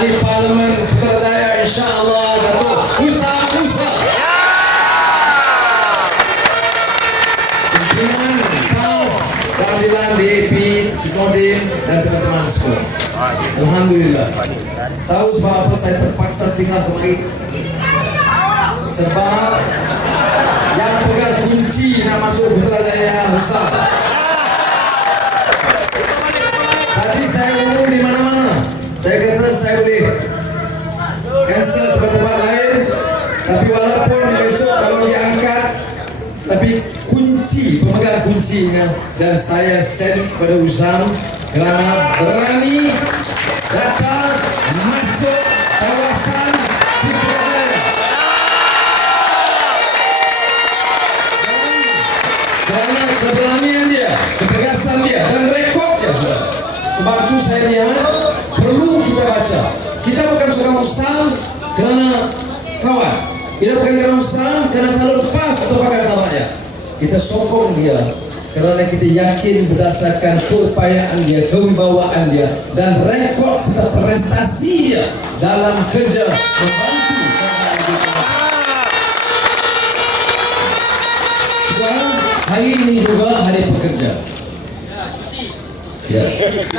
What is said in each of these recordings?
Ahli Parlimen Putrajaya, insya-Allah Datuk Musa. Pimpinan PAS, Peradilan DAP, Kodim dan teman-teman semua. Alhamdulillah. Tahu sebab apa saya terpaksa singgah kemari? Sebab yang pegang kunci nak masuk Putrajaya Husam. Tadi saya ngomong di mana-mana. Saya kata saya boleh cancel tempat-tempat lain, tapi walaupun besok kalau diangkat, tapi kunci, pemegang kuncinya dan saya send pada Husam kerana berani datang masuk kawasan di Putrajaya. Kerana keberanian dia, ketegasan dia dan rekodnya sudah. Sebab itu saya lihat perlu kita baca. Kita bukan suka Husam kerana kawan. Kita bukan kerana Husam kerana selalu lepas atau pakai tamatnya. Kita sokong dia kerana kita yakin berdasarkan keupayaan dia, kewibawaan dia dan rekod serta prestasi dia dalam kerja membantu. Hari ini juga hari pekerja. Ya.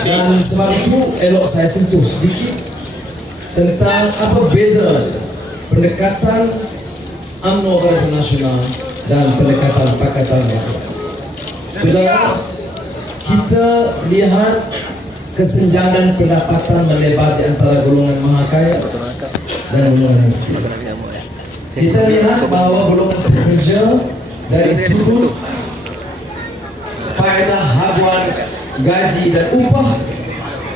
Dan sebab itu elok saya sentuh sedikit tentang apa beza pendekatan UMNO Barisan Nasional dan pendekatan Pakatan Rakyat. Sudah kita lihat kesenjangan pendapatan melebar di antara golongan mahakaya dan golongan miskin. Kita lihat bahawa golongan pekerja dari sudut faedah habuan gaji dan upah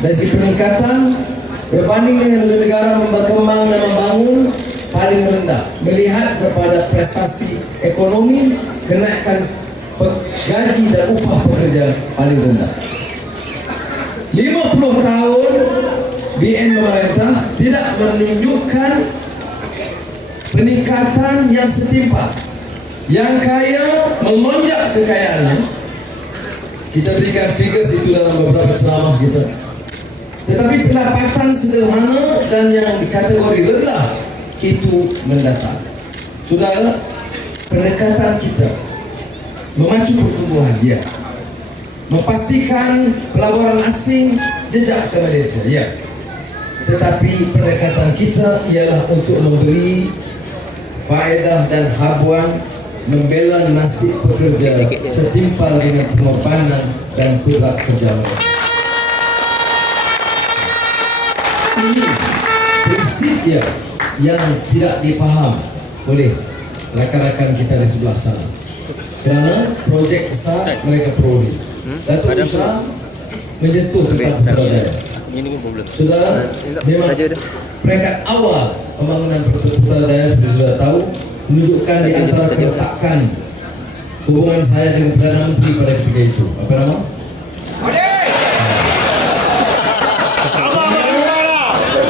dari segi peningkatan berbanding dengan negara berkembang dan membangun paling rendah. Melihat kepada prestasi ekonomi, kenaikan gaji dan upah pekerja paling rendah. 50 tahun BN pemerintah tidak menunjukkan peningkatan yang setimpal. Yang kaya melonjak kekayaannya. Kita berikan figures itu dalam beberapa ceramah kita. Tetapi pendapatan sederhana dan yang dikategori rendah itu mendatang. Saudara, pendekatan kita memacu pertumbuhan dia, memastikan pelaburan asing jejak ke Malaysia, ya. Tetapi pendekatan kita ialah untuk memberi faedah dan habuan, membela nasib pekerja setimpal dengan pengorbanan dan kudrat kerja mereka. Ini prinsip yang tidak difaham oleh rakan-rakan kita di sebelah sana. Kerana projek besar mereka peroleh. Datuk Musa menyentuh tentang Putrajaya. Saudara, memang peringkat awal pembangunan Putrajaya seperti sudah tahu menunjukkan di antara keletakan hubungan saya dengan Perdana Menteri pada ketika itu. Apa nama?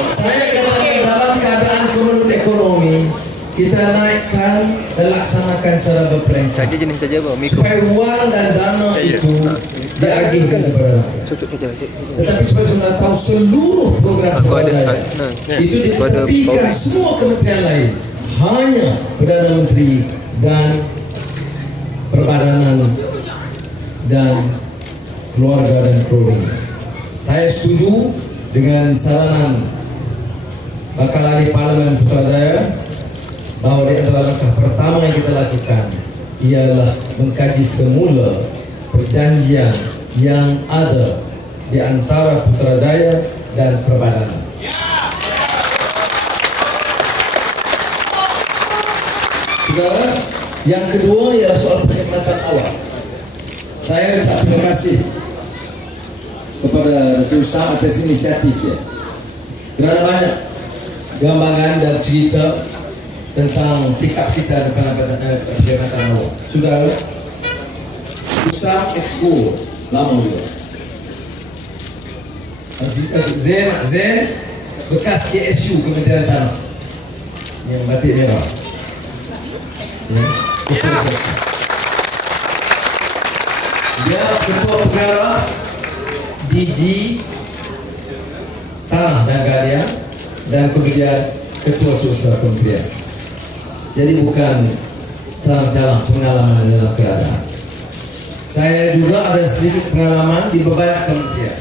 Saya katakan dalam keadaan kemenut ekonomi kita naikkan dan laksanakan cara berperingkat supaya wang dan dana itu diagihkan kepada rakyat. Tetapi seperti sudah tahu seluruh program Putrajaya itu ditepikan semua kementerian lain, hanya Perdana Menteri dan Perbadanan dan Keluarga dan Prodi. Saya setuju dengan saranan bakal ahli Parlimen Putrajaya bahawa di antara langkah pertama yang kita lakukan ialah mengkaji semula perjanjian yang ada di antara Putrajaya dan Perbadanan. Saudara, yang kedua ialah soal penyematan awal. Saya ucap terima kasih kepada Datuk Husam atas inisiatifnya. Kerana banyak gambaran dan cerita tentang sikap kita kepada penyematan awal. Saudara, Husam Expo lama juga. Zen bekas KSU Kementerian Tanah yang batik merah. Dia ketua pengarah DG Tanah dan Galian dan kemudian ketua sosial kementerian. Jadi bukan jalan-jalan pengalaman dalam keadaan. Saya juga ada sedikit pengalaman di beberapa kementerian.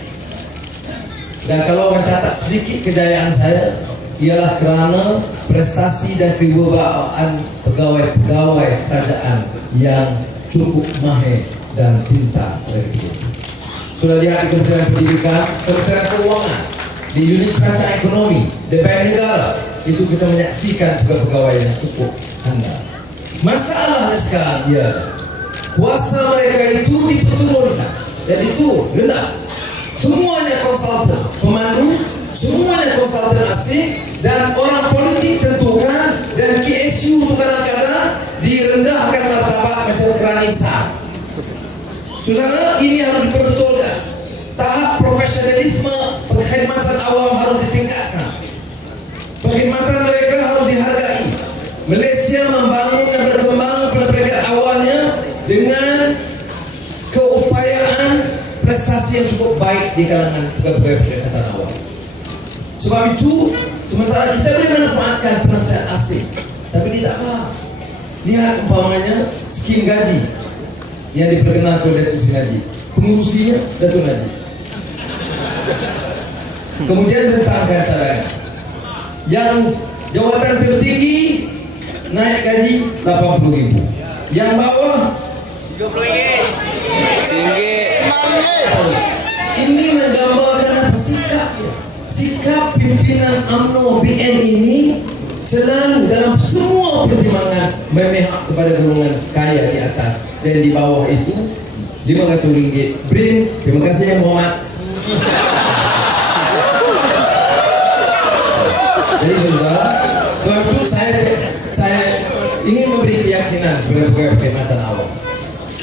Dan kalau mencatat sedikit kejayaan saya, ialah kerana prestasi dan kewibawaan pegawai-pegawai kerajaan yang cukup mahir dan pintar pada ketika itu. Sudah lihat di Kementerian Pendidikan, Kementerian Keuangan, di unit perancang ekonomi, di Bank Negara, itu kita menyaksikan pegawai yang cukup handal. Masalahnya sekarang dia kuasa mereka itu diperturunkan, jadi turun, rendah. Semuanya konsultan, pemandu, semuanya konsultan asing, dan orang politik tentukan, dan KSU itu kadang-kadang direndahkan martabat macam kerana insan. Saudara, ini harus diperbetulkan. Tahap profesionalisme perkhidmatan awam harus ditingkatkan. Perkhidmatan mereka harus dihargai. Malaysia membangun dan berkembang pada peringkat awalnya dengan keupayaan prestasi yang cukup baik di kalangan pegawai perkhidmatan awam. Sebab itu, sementara kita boleh manfaatkan penasihat asing, tapi dia tak faham. Lihat umpamanya skim gaji yang diperkenalkan oleh Datuk Seri Najib, pengurusinya Datuk Najib. Kemudian tentang cadangan, yang jawatan tertinggi naik gaji 80.000, yang bawah 30 RM. Ini menggambarkan apa sikapnya. Sikap pimpinan UMNO BN ini selalu dalam semua pertimbangan memihak kepada golongan kaya di atas, dan di bawah itu RM500. Brin, terima kasih yang Muhammad. Jadi sudah, sebab itu saya ingin memberi keyakinan kepada pegawai perkhidmatan awam,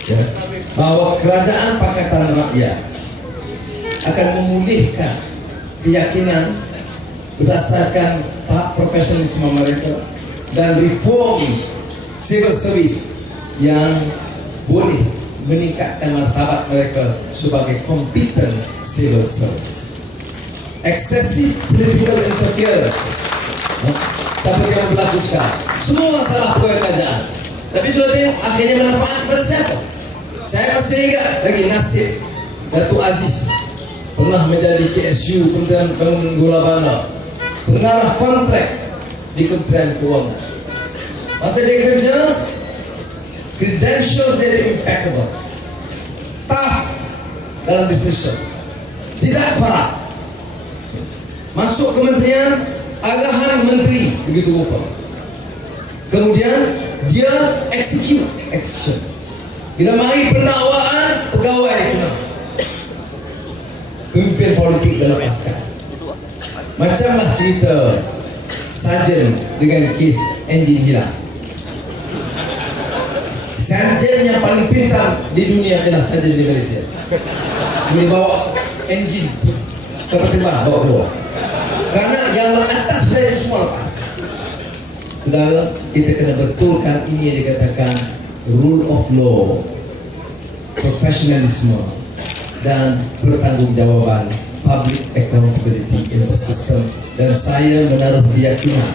ya, bahwa kerajaan Pakatan Rakyat akan memulihkan keyakinan berdasarkan tahap profesionalisme mereka dan reform civil service yang boleh meningkatkan martabat mereka sebagai competent civil service. Excessive political interference, seperti yang berlaku sekarang, semua masalah pegawai kerajaan. Tapi sudah tengok akhirnya manfaat kepada siapa? Saya masih ingat lagi nasib Datuk Aziz, pernah menjadi KSU Kementerian Bangunan Gula Bana, pengarah kontrak di Kementerian Keuangan. Masa dia kerja, credentials dia impeccable, tough dalam decision, tidak parah. Masuk kementerian, arahan menteri begitu rupa. Kemudian dia execution. Bila mari pendakwaan, pegawai kena. Pemimpin politik dalam askar. Macamlah cerita sarjan dengan kes enjin hilang. Sarjan yang paling pintar di dunia adalah sarjan di Malaysia. Dia bawa enjin kapal terbang, bawa keluar. Karena yang atas saya itu semua lepas. Saudara, kita kena betulkan ini yang dikatakan rule of law, professionalism, dan pertanggungjawaban, public accountability in the system. Dan saya menaruh keyakinan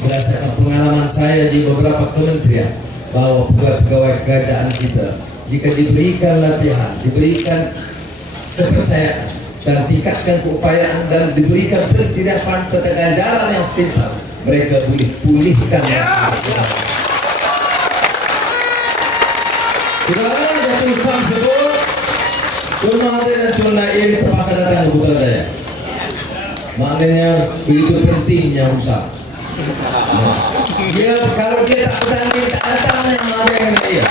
berdasarkan pengalaman saya di beberapa kementerian bahwa pegawai kerajaan kita, jika diberikan latihan, diberikan kepercayaan dan tingkatkan keupayaan dan diberikan pendidikan serta ganjaran yang setimpal, mereka boleh pulihkan. Saudara, Datuk Sam sebut Tun Mahathir dan Tun Naim terpaksa datang ke Putrajaya. Maknanya begitu pentingnya usaha. Dia kalau dia tak bertanding, tak datang yang Mahathir dengan dia.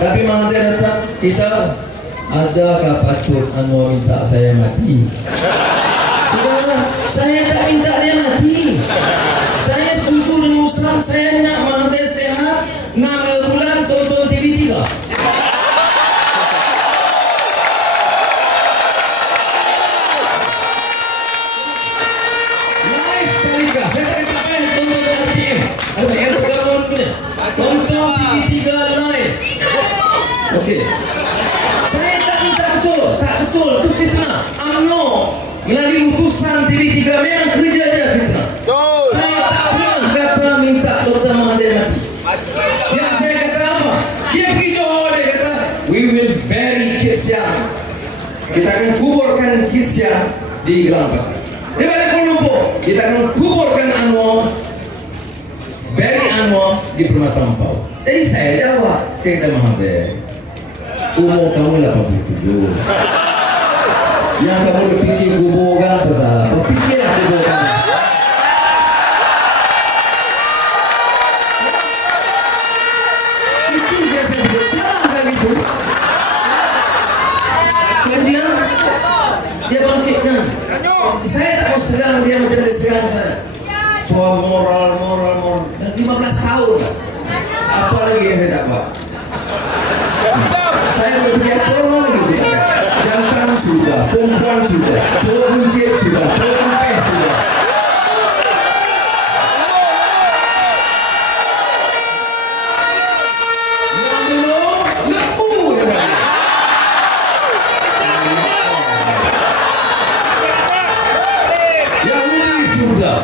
Tapi Mahathir datang, kita adakah patut Anwar minta saya mati? Saudara, saya tak minta dia mati. Saya setuju dengan usaha. Saya nak Mahathir sehat 6 bulan tonton TV3. Live Talika. Saya tak kata payah tonton RTM. Ada yang bergabung punya. Tonton TV3 live. Okey. Saya tak minta betul. Tak betul. Itu fitnah. UMNO melalui utusan siang di Gelambatan. Di balik Kuala kita akan kuburkan Anwar, bury Anwar di Permata Ampau. Jadi saya jawab, cerita Mahathir, umur kamu 87. Yang kamu berpikir kuburkan apa salah? Berpikirlah kuburkan. Itu biasa salah kan itu. Dia bangkitkan. Saya tak mau serang dia macam dia serang saya. Soal moral. Dan 15 tahun. Apa lagi yang saya tak buat? Saya berpikir apa lagi kita? Jantan sudah, perempuan sudah, peruncit sudah, perumpeh sudah. Yang dulu lembu saja. Yahudi sudah,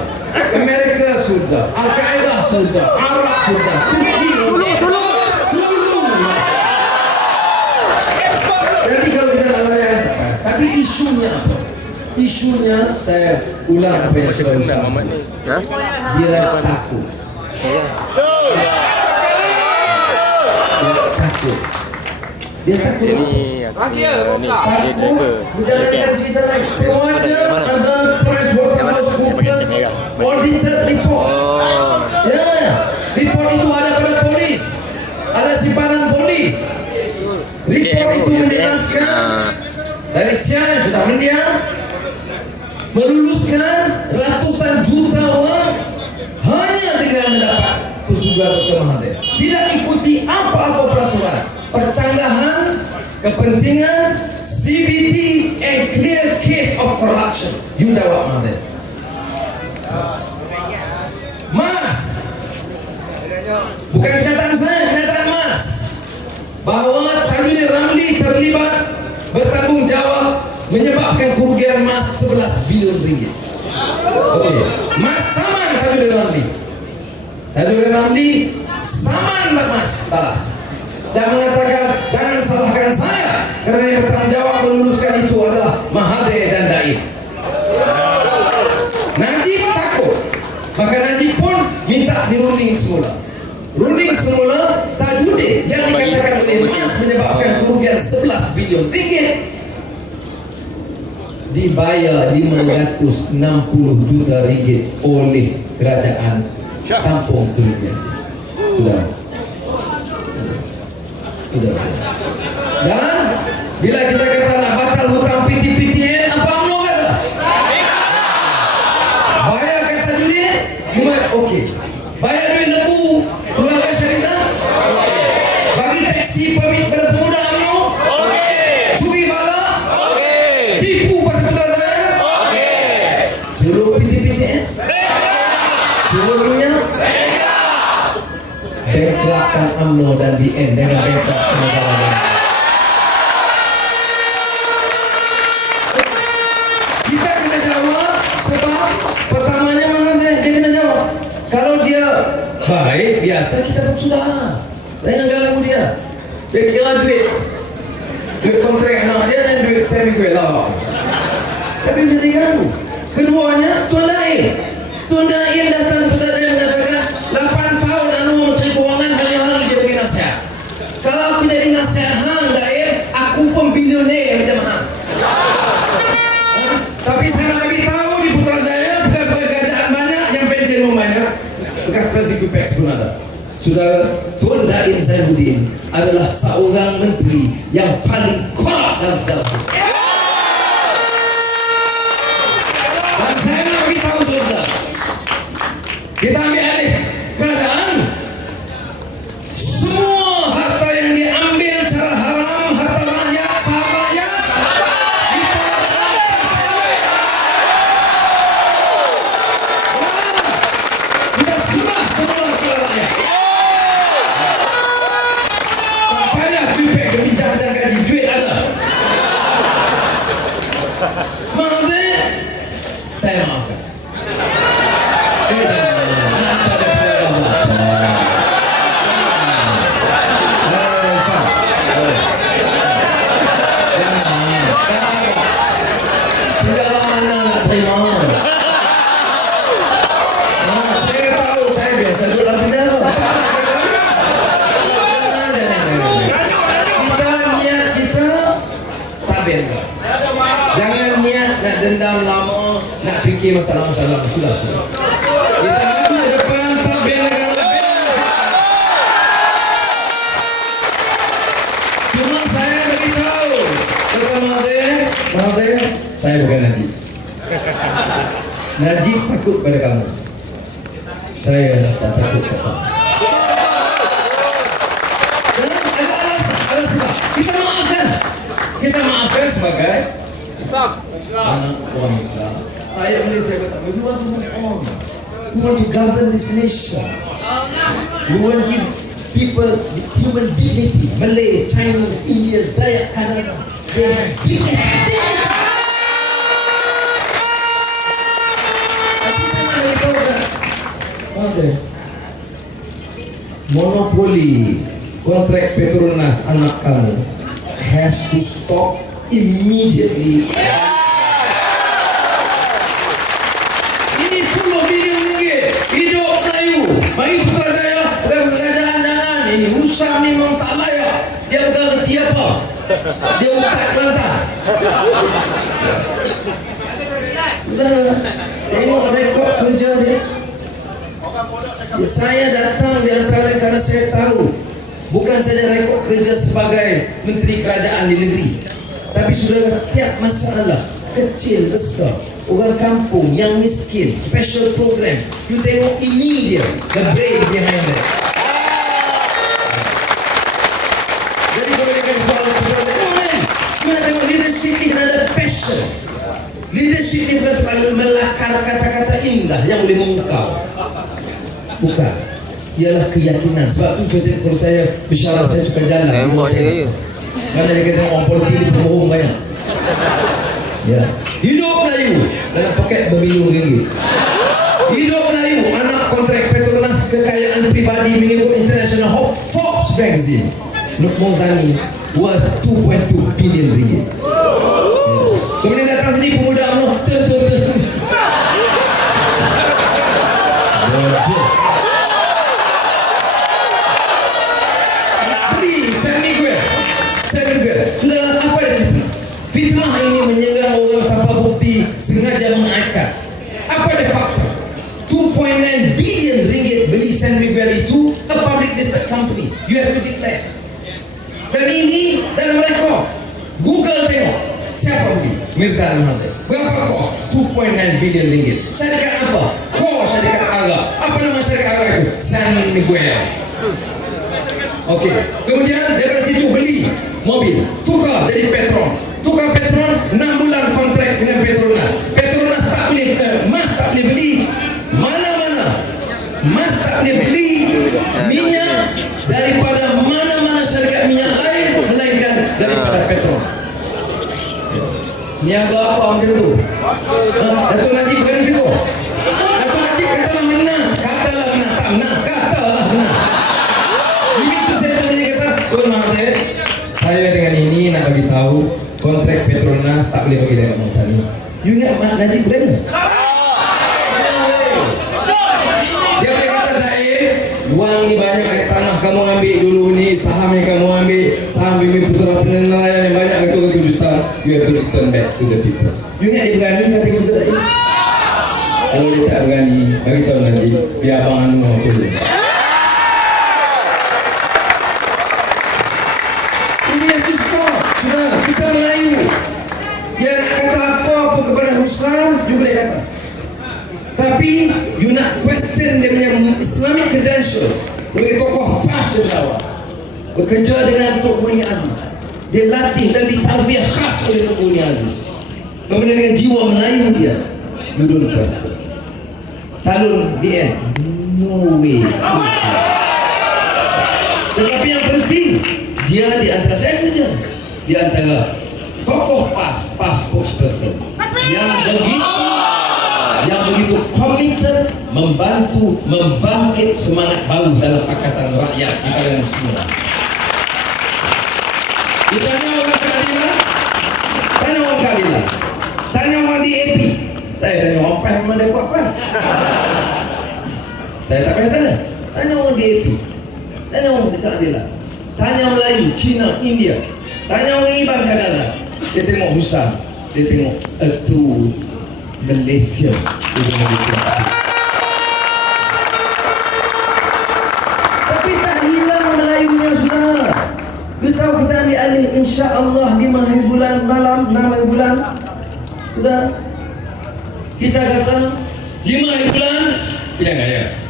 Amerika sudah, Al-Qaeda sudah, Arab sudah, Turki Sulu. Jadi kalau kita layan, tapi isunya apa? Isunya saya ulang apa yang sudah saya. Dia takut. Dia takut. Takut menjalankan cerita lain. Pengajar ada PricewaterhouseCoopers audited report. Ya, report itu ada pada polis, ada simpanan polis. Report itu menjelaskan dari China yang sudah mendiam meluluskan ratusan juta orang hanya dengan mendapat persetujuan Dr. Mahathir. Tidak ikuti apa-apa peraturan, pertanggahan, kepentingan, CBT, and clear case of corruption. You jawab Mahathir. Mas, bukan kenyataan saya, kenyataan Mas, bahwa Tajudin Ramli terlibat bertanggung jawab menyebabkan kerugian Mas 11 bilion ringgit. Oke, Mas saman Tajudin Ramli. Tajudin Ramli saman Mas balas dan mengatakan jangan salahkan saya karena yang bertanggung jawab meluluskan itu adalah Mahathir dan Daib. Najib takut, maka Najib pun minta dirunding semula. Runding semula Tajudin yang dikatakan oleh Mas menyebabkan kerugian 11 bilion ringgit dibayar 560 juta ringgit oleh kerajaan tampung kerugian. Sudah. Dan bila kita kata nak batal hutang PTPTN, apa UMNO kata? Bayar kata Tajudin, gimana? Okey. Bayar duit lembu keluarga syarikat, bagi taksi permit pada pemuda UMNO, curi bala, tipu pasal Putrajaya, dulu PTPTN, dulunya bankruptkan UMNO dan BN dengan bankrupt negara. Kita kena jawab sebab pertamanya mana dia kena jawab. Kalau dia baik, biasa kita pun sudah jangan ganggu dia. Dia kira duit kontrak anak dia dan duit saya minggu lah. Tapi jadi ganggu. Keduanya Tuan Daim datang kepada dia mengatakan 8 tahun anu Menteri Keuangan hari-hari dia bagi nasihat. Kalau aku jadi nasihat hang Daim, aku pun bilioner macam hang. Tapi saya nak bagi tahu di Putrajaya bukan pekerjaan banyak yang pensiun banyak. Bekas Presiden PEX pun ada. Sudah Tuan Daim Zainuddin adalah seorang menteri yang paling korup dalam segala hal. Dan saya nak bagi tahu saudara, kita ambil alih kerajaan, semua harta yang diambil secara haram, harta rakyat, saham rakyat, kita serah semua kepada rakyat. Tak payah duit kebijakan gaji, duit ada. Mahathir, saya maafkan. dendam lama, nak fikir masalah-masalah. Sudah. Kita maju ke depan, tabir negara. Cuma saya beritahu kepada Mahathir, saya bukan Najib. Najib takut pada kamu. Saya tak takut pada kamu. Dan ada sebab. Kita maafkan sebagai anak orang Islam. Ayat Malaysia kata, we want to move on. We want to govern this nation. We want to give people human dignity. Malay, Chinese, Indians, Dayak, Kadazan. They have dignity. Tapi saya nak beritahu kan, monopoli kontrak Petronas anak kamu has to stop immediately. Ini full of bilion ringgit. Hidup Melayu. Mari Putrajaya bukan kerajaan-kerajaan. Ini Usam ni memang tak layak. Dia bukan kerti apa. Dia utak Kelantan. Dah, tengok rekod kerja dia. Saya datang di antara kerana saya tahu bukan saja rekod kerja sebagai Menteri Kerajaan di negeri, tapi sudah tiap masalah kecil besar orang kampung yang miskin, special program, you tengok ini dia the brain behind that. Jadi kalau dia kata soalan you nak tengok leadership ni ada passion. Leadership ni bukan sebab melakar kata-kata indah yang boleh mengukau, bukan, ialah keyakinan. Sebab tu contoh kalau saya bicara, saya suka jalan kerana dia kata orang politik ni pembohong banyak. Ya, hidup Melayu dalam paket berbilion ringgit. Hidup Melayu, anak kontrak Petronas kekayaan pribadi mengikut International Forbes magazine. Nur Mozani worth 2.2 billion ringgit. Kemudian datang sini pemuda UMNO beri San Miguel. Sudah apa dia fitnah? Fitnah ini menyerang orang tanpa bukti, sengaja mengaitkan. Apa dia fakta? 2.9 billion ringgit beli San Miguel itu, a public listed company. You have to declare. Dan ini dalam rekod. Google tengok siapa beli. Mirza Mahathir. Berapa kos? 2.9 billion ringgit. Syarikat apa? Syarikat Agak. Apa nama syarikat Agak itu? San Miguel. Okey. Kemudian daripada situ beli mobil, tukar jadi Petron. Tukar Petron 6 bulan kontrak dengan Petronas. Petronas tak boleh, Mas tak boleh beli mana-mana. Mas tak boleh beli minyak daripada mana-mana syarikat minyak lain melainkan daripada Petron. Niaga apa macam tu? Datuk Najib bukan begitu. Datuk Najib katalah menang. Katalah menang. Tak menang. Katalah menang. Begitu saya tanya kata, Tuan Mahathir, saya dengan ini nak bagi tahu kontrak Petronas tak boleh bagi dekat Monsani. You ingat Najib berani? Dia boleh kata, Daim, wang ni banyak tanah kamu ambil dulu ni, saham yang kamu ambil, saham Bumi Putra Penilaian yang banyak ketua-ketua juta, you have to return back to the people. You ingat dia berani kata kita Daim? Kalau dia tak berani, bagi tahu Najib, biar Abang Anu dulu. Ini yang susah. Sudah, kita Melayu. Dia nak kata apa-apa kepada Husam, you boleh kata. Tapi you nak question dia punya Islamic credentials. Sebagai tokoh PAS dia berdakwah, bekerja dengan Tok Muhyiddin Aziz. Dia latih dan ditarbiah khas oleh Tok Muhyiddin Aziz. Kemudian dengan jiwa Melayu dia, you don't question. Talun the end, no way. Tetapi yang penting, dia di antara saya kerja, di antara tokoh PAS spokesperson yang begitu komited membantu membangkit semangat baru dalam Pakatan Rakyat di kalangan semua. Ditanya orang keadilan, tanya orang keadilan, tanya orang DAP, saya tanya orang PAS memang dia buat apa? Saya tak payah tanya orang DAP, tanya orang keadilan, tanya Melayu, Cina, India, tanya orang Iban Kadazan. Dia tengok Husam, dia tengok itu Malaysia. Itu Malaysia. Tapi tak hilang Melayunya sudah. You tahu kita ambil alih insya-Allah 5 hari bulan malam, 6 hari bulan. Sudah. Kita kata 5 hari bulan tidak gaya.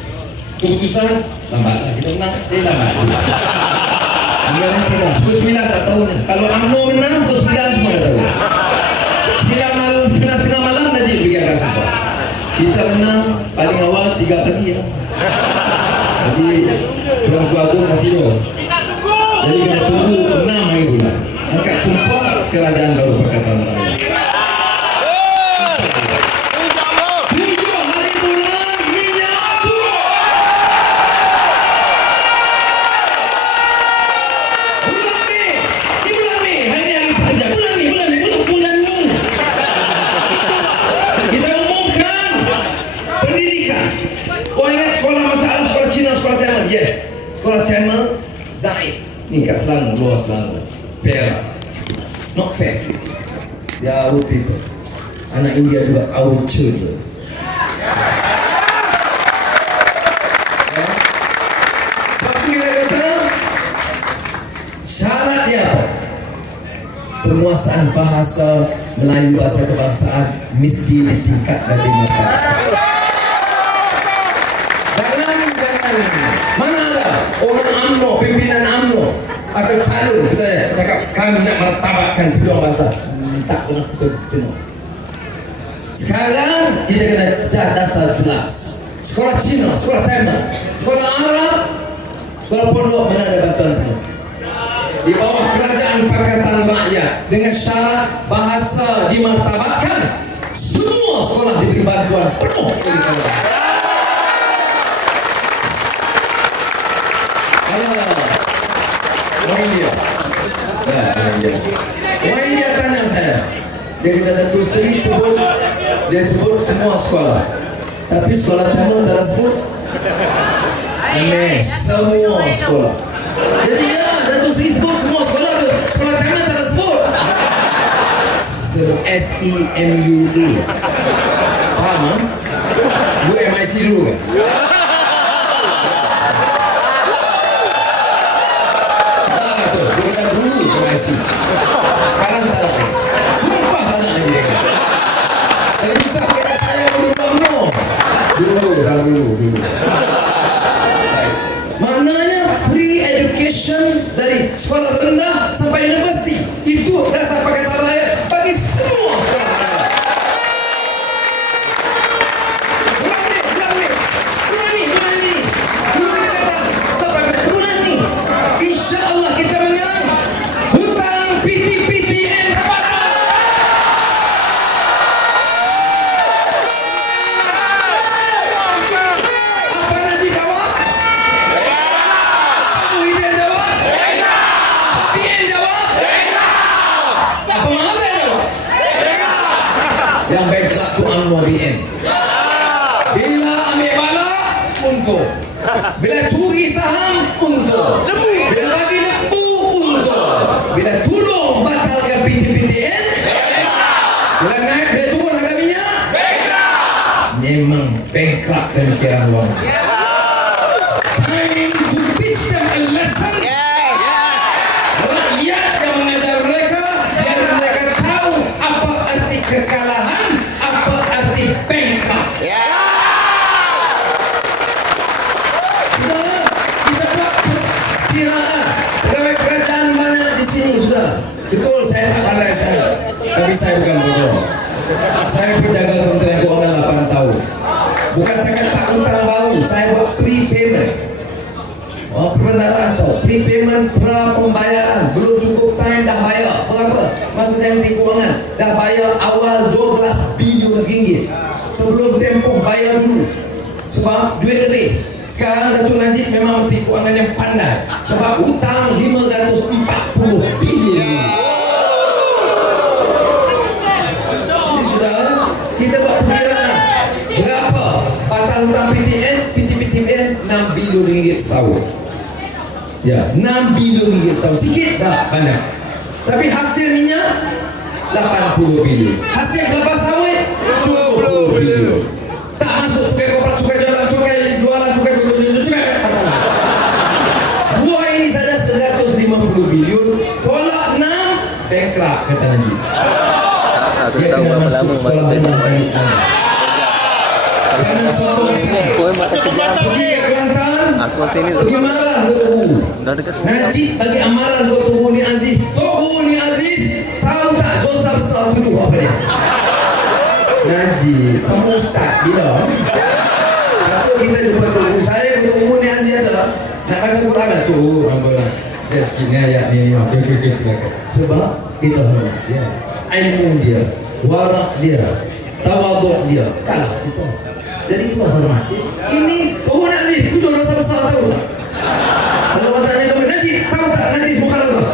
Keputusan lambatlah kita menang, lambat. Tidak. Pukul 9 tak tahu. Kalau UMNO menang, pukul 9 semua dah tahu. 9 malam, 9.30 malam Najib pergi angkat sumpah. Kita menang paling awal 3 pagi ya. Jadi Tuan Agung tak tidur. Jadi kena tunggu 6 hari bulan. Angkat sumpah kerajaan baru Pakatan Raya. Yes, sekolah China naik. Ni kat Selangor, luar Selangor. Perak. Not fair. They are our people. Anak India juga our children. Tapi kita kata syarat dia apa? Penguasaan bahasa Melayu, bahasa kebangsaan mesti ditingkatkan di masyarakat. Mana ada orang UMNO, pimpinan UMNO atau calon kita cakap kami nak martabatkan pejuang bahasa, tak pernah betul-betul. Sekarang kita kena dasar jelas. Sekolah Cina, sekolah Thailand, sekolah Arab, sekolah pondok mana ada bantuan penuh. Di bawah kerajaan Pakatan Rakyat dengan syarat bahasa dimartabatkan, semua sekolah diberi bantuan penuh dari kerajaan. Orang India tanya saya, dia kata Datuk Seri sebut, dia sebut semua sekolah, tapi sekolah Tamil tak sebut. Aneh, semua sekolah. Jadi ya, Datuk Seri sebut semua sekolah, sekolah Tamil tak sebut. SEMUE. Faham? You MIC dulu kan? Sekarang tak ada. Sumpah tak ada mereka. Jadi bisa kata saya dulu. Dulu. Maknanya free education dari sekolah rendah sampai universiti. Itu dasar Pakatan Rakyat bagi semua sekolah rendah. Bulan ni. InsyaAllah kita menang. PTN apa nanti jawab? Apa Muhyiddin jawab? PN jawab? Apa Mahathir jawab? Yang bankrupt tu UMNO PN. Bila ambil bala untung, bila curi saham untung, bila bagi lembu untung, bila tolong batalkan PTN, bila naik, bila turun harga minyak, memang bankrupt pemikiran orang. Time to teach them a lesson. Rakyat yang mengajar mereka, biar mereka tahu apa arti kekalahan, apa arti bankrupt. Kita buat perkiraan. Pegawai kerajaan banyak di sini sudah. Betul, saya tak pandai saya. Tapi saya bukan bodoh. Saya penjaga Kementerian Keuangan 8 tahun. Bukan saya kata utang baru, saya buat prepayment. Perbendaharaan tau, prepayment pra pembayaran. Belum cukup time dah bayar. Berapa? Masa saya Menteri Keuangan dah bayar awal 12 bilion ringgit. Sebelum tempoh bayar dulu. Sebab duit lebih. Sekarang Datuk Najib memang Menteri Keuangan yang pandai. Sebab hutang 540 bilion. Jadi sudah kita buat perkiraan berapa batal hutang PTN 6 bilion ringgit setahun. Ya, 6 bilion ringgit setahun. Sikit dah banyak. Tapi hasil minyak 80 bilion. Hasil kelapa sawit 20 bilion. Tak masuk cukai koper, cukai jualan cukai dua ini saja 150 bilion. Tolak 6 bankrupt kata Najib. Dia kena masuk sekolah rendah bagi anak. Jangan suatu pergi ke Kelantan, pergi amaran ke Tugu. Najib bagi amaran ke Tugu ni Aziz. Tugu ni Aziz, tahu tak dosa besar tujuh apa dia? Najib, kamu ustaz bila? Kalau kita jumpa Tugu, saya ke Tugu ni Aziz adalah nak baca Quran tu, alhamdulillah. Dia segini ayat ni, okey silakan. Sebab kita hormat dia, ilmu dia, warak dia, tawaduk dia, kalah kita. Jadi kita hormat. Ini pohon Najib, tujuh dosa besar tahu tak? Kalau tanya kamu Najib, tahu tak Najib Mukhalazah?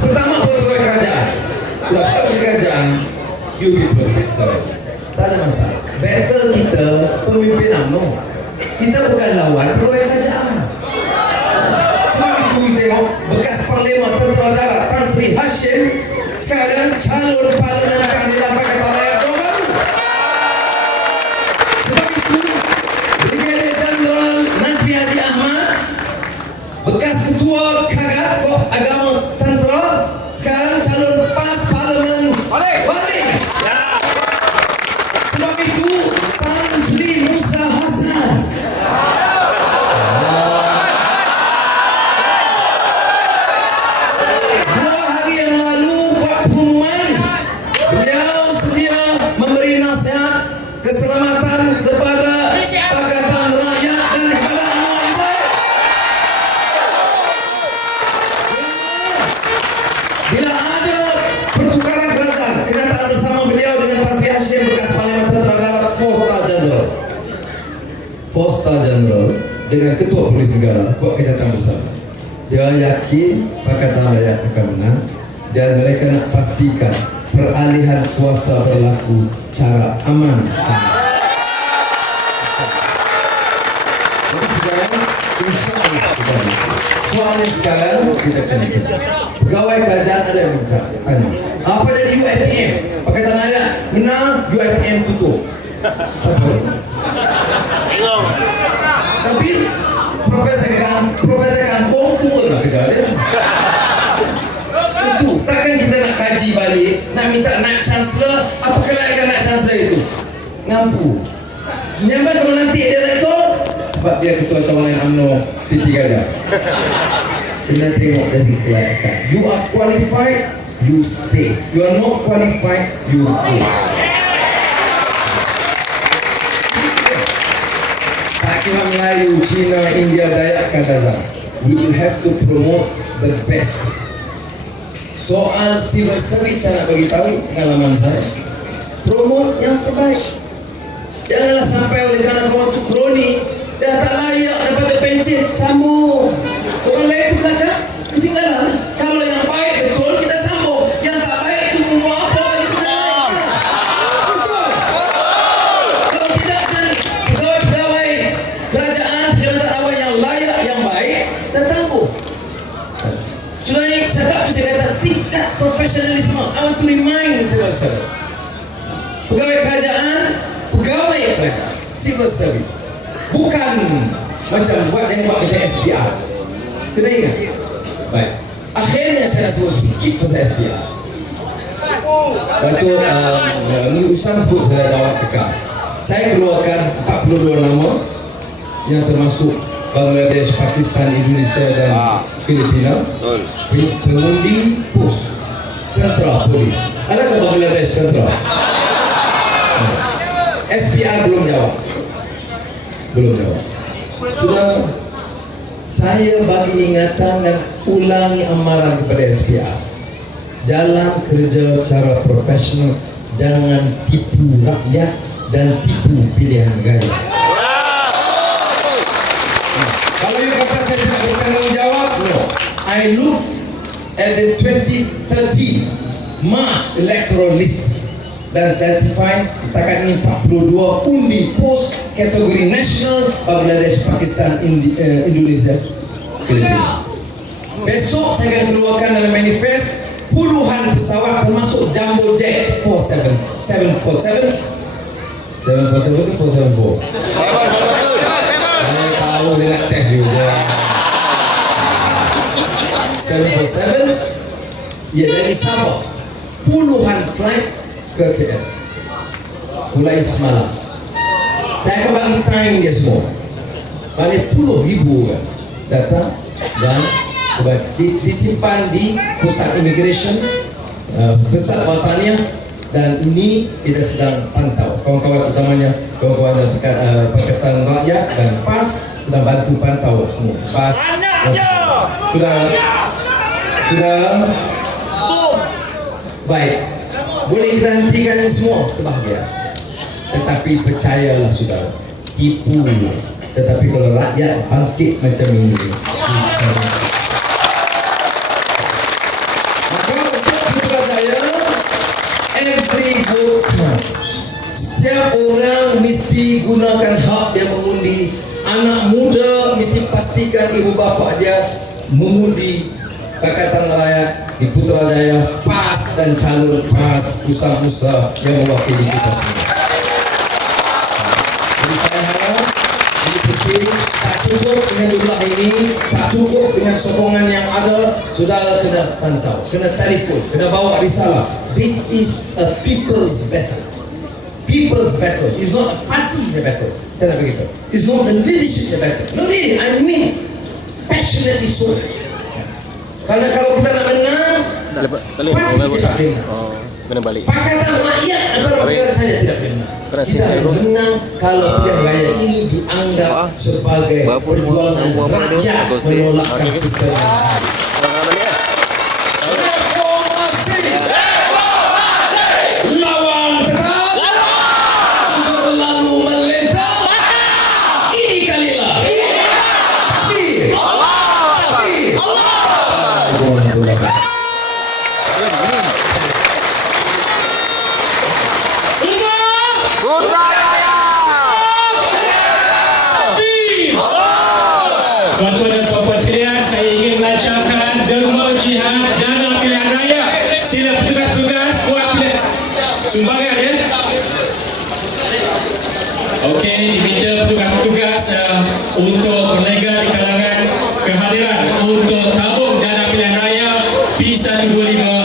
Pertama pegawai kerajaan. Pegawai kerajaan, you be protected. Tak ada masalah. Battle kita pemimpin UMNO. Kita bukan lawan pegawai kerajaan. Sebab itu tengok bekas Panglima Tentera Darat Tan Sri Hashim sekarang calon parlimen kandidat Pakatan Rakyat Dorang. Sebab itu Brigadier Jeneral Najmi Haji Ahmad, bekas ketua Kagat Agama Tentera, sekarang calon PAS Parlimen Balik. Sebab itu Tan Sri Musa Hasan, dua hari yang lalu buat pengumuman, beliau sedia memberi nasihat keselamatan kepada Pakatan Rakyat dan kepada anak kita. Bila ada pertukaran kerajaan, kita tak bersama beliau dengan Tan Sri Hashim, bekas Panglima Tentera Darat, 4-star General. 4-star General dengan Ketua Polis Negara, kok kita tak bersama. Dia yakin Pakatan Rakyat akan menang dan mereka nak pastikan peralihan kuasa berlaku cara aman. Jadi sekarang, insyaAllah soalnya sekarang kita kena pegawai kerajaan ada yang tanya, apa jadi UiTM? Pakatan Rakyat menang, UiTM tutup. Tapi Profesor Kampung turunlah kerja dia. Itu takkan kita nak kaji balik, nak minta naik chancellor, apa kelaikan naik chancellor itu? Ngampu. Nyambat kalau nanti dia rekod, sebab dia ketua cawangan UMNO Titi Gajah. Kita tengok dari kelaikan. You are qualified, you stay. You are not qualified, you go. Tak kira Melayu, Cina, India, Dayak, Kadazan. We will have to promote the best. Soal civil service saya nak bagi tahu pengalaman saya. Promote yang terbaik. Janganlah sampai oleh kerana kawan tu kroni, dah tak layak daripada pencet, sambung. Orang lain tu belakang, ketinggalan. Kalau yang baik betul, kita sambung. Yang tak baik tu buat apa bagi kita lain. Betul. Kalau tidak, dan pegawai-pegawai kerajaan, pejabat awal yang layak, yang baik, dan sambung. Selain sebab saya kata tingkat profesionalisme, I want to remind the civil servants. Pegawai kerajaan, civil service bukan macam buat macam SPR. Kena ingat. Baik. Akhirnya saya nak sebut sikit pasal SPR. Datuk urusan sebut saya dakwah kekal. Saya keluarkan 42 nama yang termasuk Bangladesh, Pakistan, Indonesia dan Filipina. Pengundi pos tentera polis. Adakah Bangladesh tentera? SPR belum jawab. Sudah saya bagi ingatan dan ulangi amaran kepada SPR. Jalan kerja cara profesional, jangan tipu rakyat dan tipu pilihan gaya. Kalau you kata saya tidak bertanggungjawab, no. I look at the 2030 March electoral list dan identify setakat ini 42 undi pos kategori nasional Bangladesh, Pakistan, Indonesia, Filipina. Besok saya akan keluarkan dalam manifest puluhan pesawat termasuk jumbo jet 747 ke 474. Saya tahu dia nak test juga. 747 ya, dari Sabah puluhan flight ke KL mulai semalam. Saya akan bagi time dia semua. Balik puluh ribu kan datang dan disimpan di pusat immigration besar Watania, dan ini kita sedang pantau. Kawan-kawan utamanya kawan-kawan Pakatan Rakyat dan PAS sedang bantu pantau semua. PAS sudah baik. Boleh kita hentikan semua sebahagian, tetapi percayalah saudara, tipu. Tetapi kalau rakyat bangkit macam ini, maka untuk Putrajaya, every vote counts. Setiap orang mesti gunakan hak dia mengundi. Anak muda mesti pastikan ibu bapa dia mengundi Pakatan Rakyat di Putrajaya, PAS dan calon PAS usaha-usaha yang mewakili kita semua. Jadi saya harap ini penting, tak cukup dengan jumlah ini, tak cukup dengan sokongan yang ada, saudara kena pantau, kena telefon, kena bawa risalah. This is a people's battle. People's battle is not a party battle. Saya nak beritahu, it's not a leadership battle. No, really, I mean passionately so. Karena kalau kita nak menang, parti tidak menang. Kena balik. Pakatan Rakyat adalah negara saja tidak menang. Kita hanya menang kalau pilihan raya ini dianggap sebagai perjuangan rakyat menolakkan sistem yang ada. Lawan tegak, lalu melentang. Ini kalilah. Takbir. Tuan-tuan dan puan-puan sekalian, saya ingin melancarkan derma jihad dana pilihan raya. Sila petugas-petugas buat pilihan sumbangan ya. Okey, diminta petugas-petugas untuk berlega di kalangan kehadiran untuk tabung dana pilihan raya P125